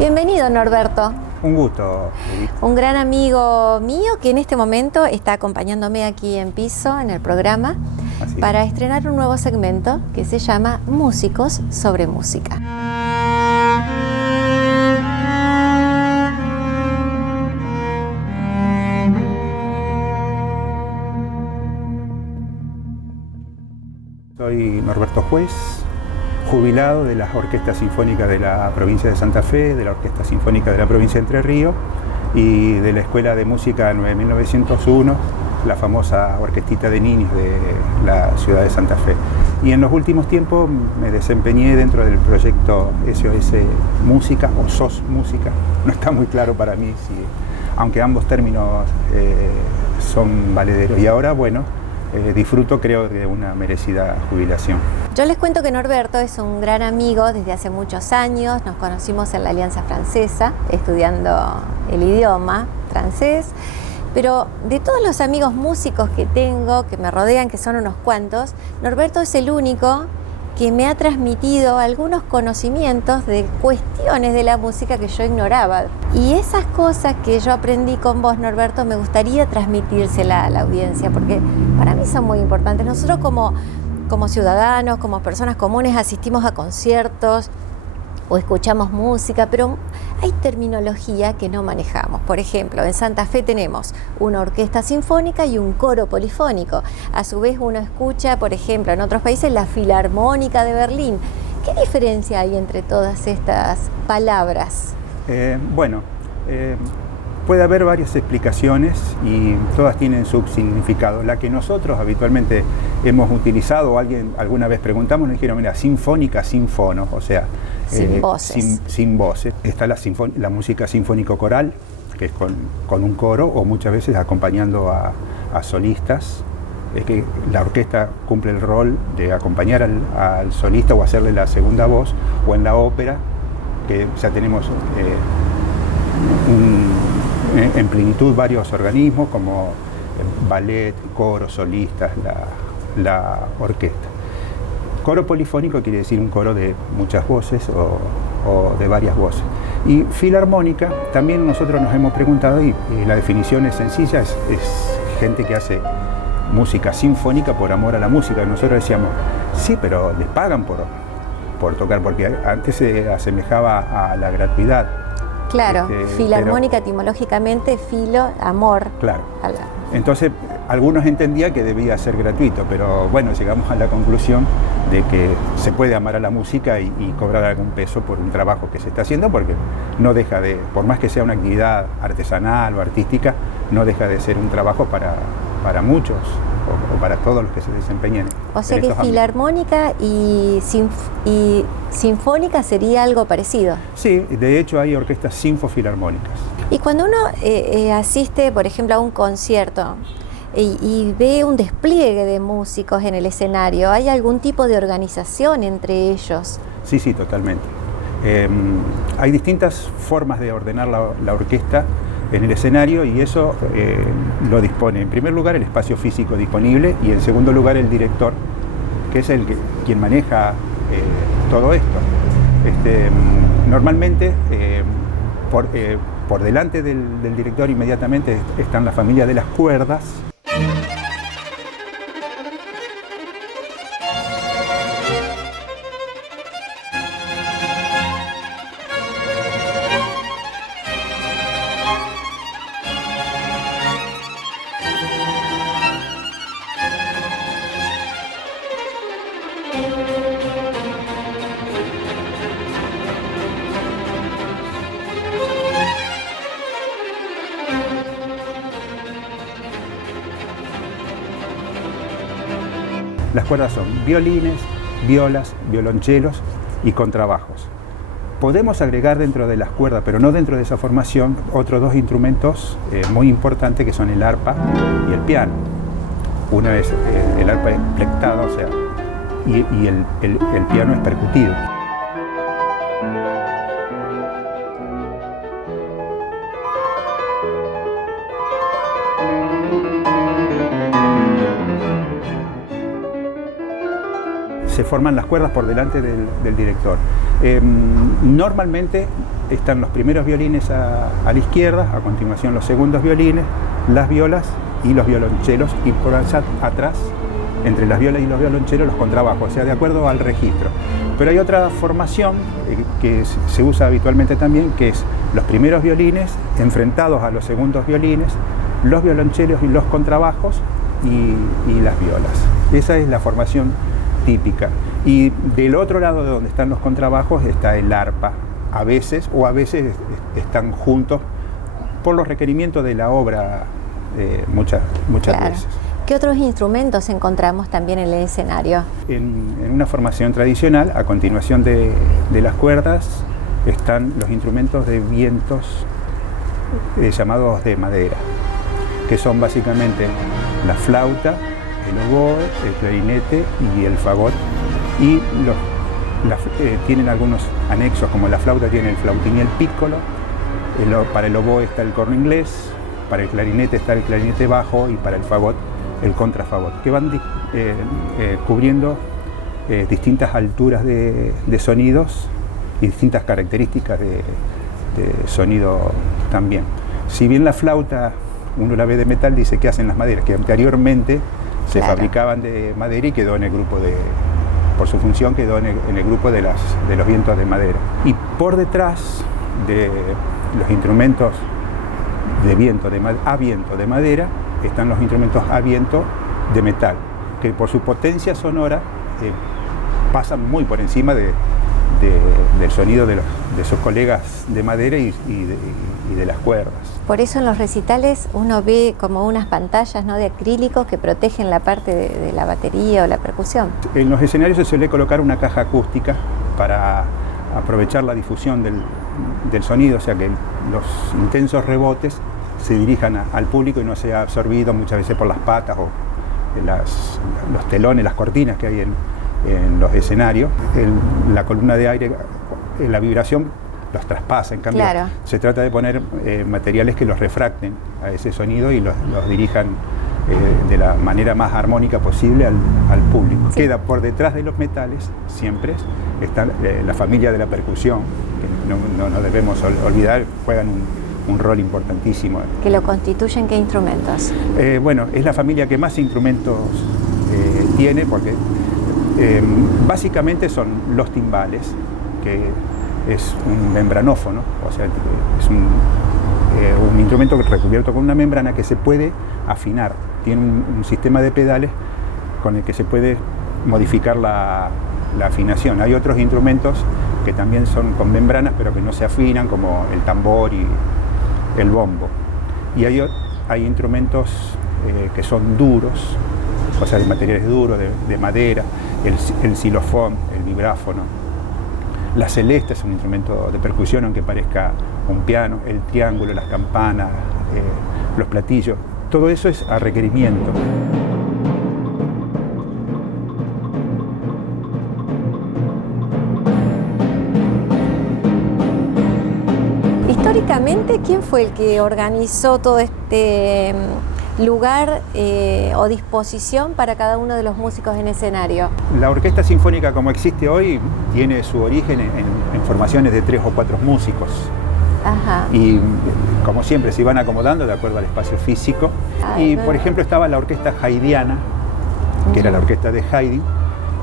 Bienvenido, Norberto. Un gusto, Edith. Un gran amigo mío que en este momento está acompañándome aquí en Piso, en el programa, para estrenar un nuevo segmento que se llama Músicos sobre Música. Soy Norberto Juez, jubilado de las orquestas sinfónicas de la provincia de Santa Fe, de la Orquesta Sinfónica de la provincia de Entre Ríos y de la Escuela de Música 9901, la famosa orquestita de niños de la ciudad de Santa Fe. Y en los últimos tiempos me desempeñé dentro del proyecto SOS Música o SOS Música. No está muy claro para mí, aunque ambos términos son valederos. Y ahora, bueno, disfruto, creo, de una merecida jubilación. Yo les cuento que Norberto es un gran amigo desde hace muchos años. Nos conocimos en la Alianza Francesa, estudiando el idioma francés. Pero de todos los amigos músicos que tengo, que me rodean, que son unos cuantos, Norberto es el único que me ha transmitido algunos conocimientos de cuestiones de la música que yo ignoraba. Y esas cosas que yo aprendí con vos, Norberto, me gustaría transmitírselas a la audiencia, porque para mí son muy importantes. Nosotros como ciudadanos, como personas comunes, asistimos a conciertos o escuchamos música, pero hay terminología que no manejamos. Por ejemplo, en Santa Fe tenemos una orquesta sinfónica y un coro polifónico. A su vez uno escucha, por ejemplo, en otros países la Filarmónica de Berlín. ¿Qué diferencia hay entre todas estas palabras? Puede haber varias explicaciones y todas tienen su significado. La que nosotros habitualmente hemos utilizado, o alguna vez preguntamos, nos dijeron, mira, sinfónica, sinfono, o sea, sin voces. Sin voces. Está la música sinfónico-coral, que es con un coro, o muchas veces acompañando a solistas. Es que la orquesta cumple el rol de acompañar al solista o hacerle la segunda voz, o en la ópera, que ya tenemos en plenitud varios organismos como ballet, coro, solistas, la orquesta. Coro polifónico quiere decir un coro de muchas voces o de varias voces. Y filarmónica, también nosotros nos hemos preguntado, y la definición es sencilla, es gente que hace música sinfónica por amor a la música. Nosotros decíamos, sí, pero les pagan por tocar, porque antes se asemejaba a la gratuidad. Claro, filarmónica etimológicamente, filo, amor. Claro. Entonces, algunos entendían que debía ser gratuito, pero bueno, llegamos a la conclusión de que se puede amar a la música y cobrar algún peso por un trabajo que se está haciendo, porque no deja de, por más que sea una actividad artesanal o artística, no deja de ser un trabajo para muchos o para todos los que se desempeñen. O sea que filarmónica y sinfónica sería algo parecido. Sí, de hecho hay orquestas sinfofilarmónicas. Y cuando uno asiste, por ejemplo, a un concierto y ve un despliegue de músicos en el escenario, ¿hay algún tipo de organización entre ellos? Sí, totalmente. Hay distintas formas de ordenar la orquesta en el escenario, y eso lo dispone, en primer lugar, el espacio físico disponible, y en segundo lugar, el director, que es quien maneja todo esto. Normalmente, por delante del director inmediatamente están la familia de las cuerdas. Las cuerdas son violines, violas, violonchelos y contrabajos. Podemos agregar dentro de las cuerdas, pero no dentro de esa formación, otros dos instrumentos muy importantes, que son el arpa y el piano. Una es el arpa es plectada, o sea, y el piano es percutido. se forman las cuerdas por delante del director. Normalmente están los primeros violines a la izquierda, a continuación los segundos violines, las violas y los violonchelos, y por allá atrás, entre las violas y los violonchelos, los contrabajos, o sea, de acuerdo al registro. Pero hay otra formación que se usa habitualmente también, que es los primeros violines enfrentados a los segundos violines, los violonchelos y los contrabajos y las violas. Esa es la formación típica. Y del otro lado de donde están los contrabajos está el arpa, a veces están juntos por los requerimientos de la obra muchas Claro. veces. ¿Qué otros instrumentos encontramos también en el escenario? En una formación tradicional, a continuación de las cuerdas, están los instrumentos de vientos llamados de madera, que son básicamente la flauta, el oboe, el clarinete y el fagot. Y tienen algunos anexos, como la flauta tiene el flautín y el piccolo, para el oboe está el corno inglés, para el clarinete está el clarinete bajo y para el fagot el contrafagot, que van cubriendo distintas alturas de sonidos y distintas características de sonido también. Si bien la flauta, uno la ve de metal, dice que hacen las maderas, que anteriormente se fabricaban de madera y quedó en el grupo por su función quedó en el grupo de los vientos de madera. Y por detrás de los instrumentos de viento a viento de madera están los instrumentos a viento de metal, que por su potencia sonora pasan muy por encima del sonido de sus colegas de madera y de las cuerdas. Por eso en los recitales uno ve como unas pantallas, ¿no?, de acrílico que protegen la parte de la batería o la percusión. En los escenarios se suele colocar una caja acústica para aprovechar la difusión del sonido, o sea que los intensos rebotes se dirijan al público y no sea absorbido muchas veces por las patas o los telones, las cortinas que hay en los escenarios. La columna de aire, la vibración los traspasa, en cambio se trata de poner materiales que los refracten a ese sonido y los dirijan de la manera más armónica posible al público. Sí. Queda por detrás de los metales, siempre, está la familia de la percusión, que no debemos olvidar, juegan un rol importantísimo. ¿Que lo constituyen qué instrumentos? Bueno, es la familia que más instrumentos tiene, porque básicamente son los timbales, que es un membranófono, o sea, es un instrumento recubierto con una membrana que se puede afinar. Tiene un sistema de pedales con el que se puede modificar la afinación. Hay otros instrumentos que también son con membranas, pero que no se afinan, como el tambor y el bombo. Y hay instrumentos que son duros, o sea, de materiales duros, de madera, el xilofón, el vibráfono. La celesta es un instrumento de percusión, aunque parezca un piano, el triángulo, las campanas, los platillos, todo eso es a requerimiento. Históricamente, ¿quién fue el que organizó todo este lugar o disposición para cada uno de los músicos en escenario? La orquesta sinfónica como existe hoy tiene su origen en formaciones de 3 o 4 músicos. Ajá. Y como siempre se iban acomodando de acuerdo al espacio físico. Por ejemplo, estaba la orquesta haydniana, que era la orquesta de Haydn,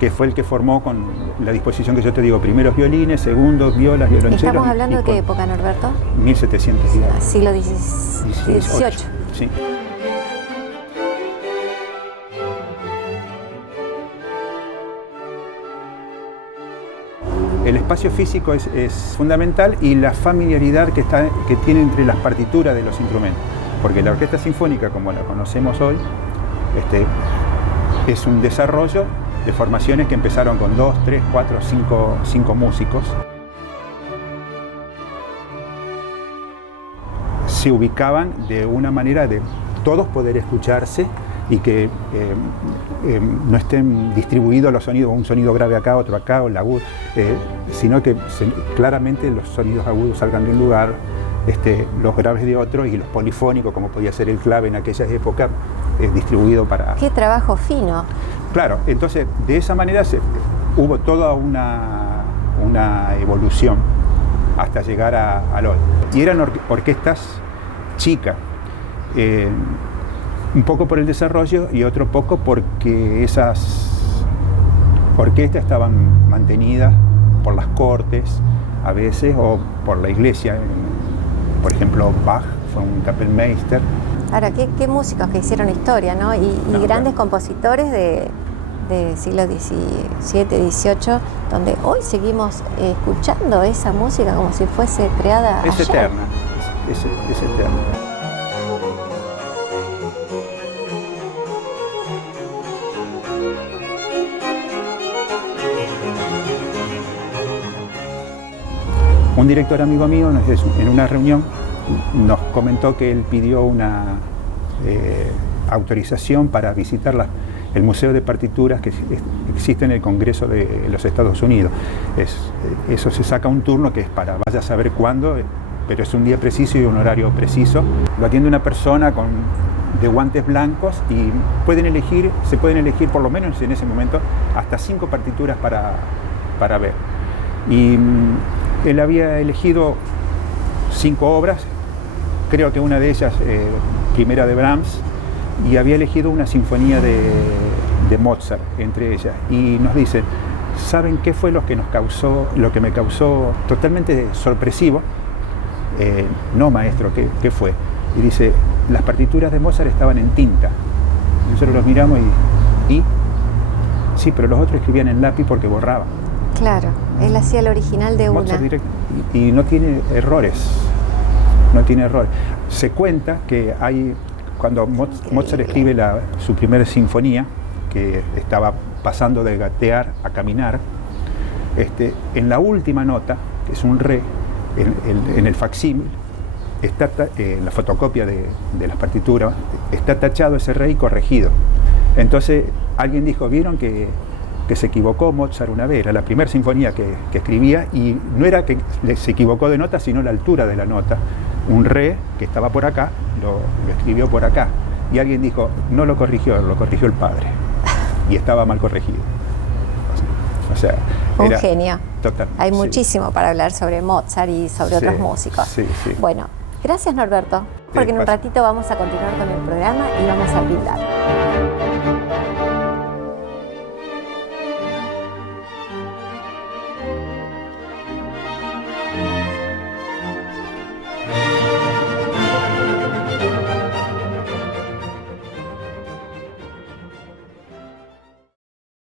que fue el que formó con la disposición que yo te digo, primeros violines, segundos, violas, violonchelos. ¿Estamos hablando de qué época, Norberto? 1710. Siglo XVIII. Sí. El espacio físico es fundamental, y la familiaridad que tiene entre las partituras de los instrumentos. Porque la orquesta sinfónica, como la conocemos hoy, es un desarrollo de formaciones que empezaron con 2, 3, 4, 5 músicos. Se ubicaban de una manera de todos poder escucharse y que no estén distribuidos los sonidos, un sonido grave acá, otro acá, o el agudo, sino que claramente los sonidos agudos salgan de un lugar, los graves de otro, y los polifónicos, como podía ser el clave en aquellas épocas, distribuido para... ¡Qué trabajo fino! Claro, entonces de esa manera hubo toda una evolución hasta llegar al hoy. Y eran orquestas chicas, un poco por el desarrollo y otro poco porque esas orquestas estaban mantenidas por las cortes a veces o por la iglesia. Por ejemplo, Bach fue un Kapellmeister. Ahora, qué músicos que hicieron historia, ¿no? Y grandes compositores de siglo XVII, XVIII, donde hoy seguimos escuchando esa música como si fuese creada es ayer. Eterna, es eterna. Un director amigo mío en una reunión nos comentó que él pidió una autorización para visitar el Museo de Partituras que existe en el Congreso de los Estados Unidos. Eso se saca un turno que es para vaya a saber cuándo, pero es un día preciso y un horario preciso. Lo atiende una persona de guantes blancos y se pueden elegir por lo menos en ese momento hasta 5 partituras para ver. Y él había elegido 5 obras, creo que una de ellas, primera de Brahms, y había elegido una sinfonía de Mozart entre ellas. Y nos dice, ¿saben qué fue lo que me causó totalmente sorpresivo? No, maestro, ¿qué fue? Y dice, las partituras de Mozart estaban en tinta. Nosotros los miramos y sí, pero los otros escribían en lápiz porque borraban. Claro, él hacía el original de Mozart una. Directo, y no tiene errores. No tiene errores. Se cuenta que cuando Mozart escribe su primera sinfonía, que estaba pasando de gatear a caminar, en la última nota, que es un re, en el facsímil, está la fotocopia de las partituras, está tachado ese re y corregido. Entonces alguien dijo, ¿vieron que se equivocó Mozart una vez? Era la primera sinfonía que escribía y no era que se equivocó de nota, sino la altura de la nota. Un re que estaba por acá, lo escribió por acá. Y alguien dijo, no lo corrigió el padre. Y estaba mal corregido. O sea, un genio. Total. Hay sí. muchísimo para hablar sobre Mozart y sobre otros músicos. Sí. Bueno, gracias Norberto, porque en un ratito vamos a continuar con el programa y vamos a brindar.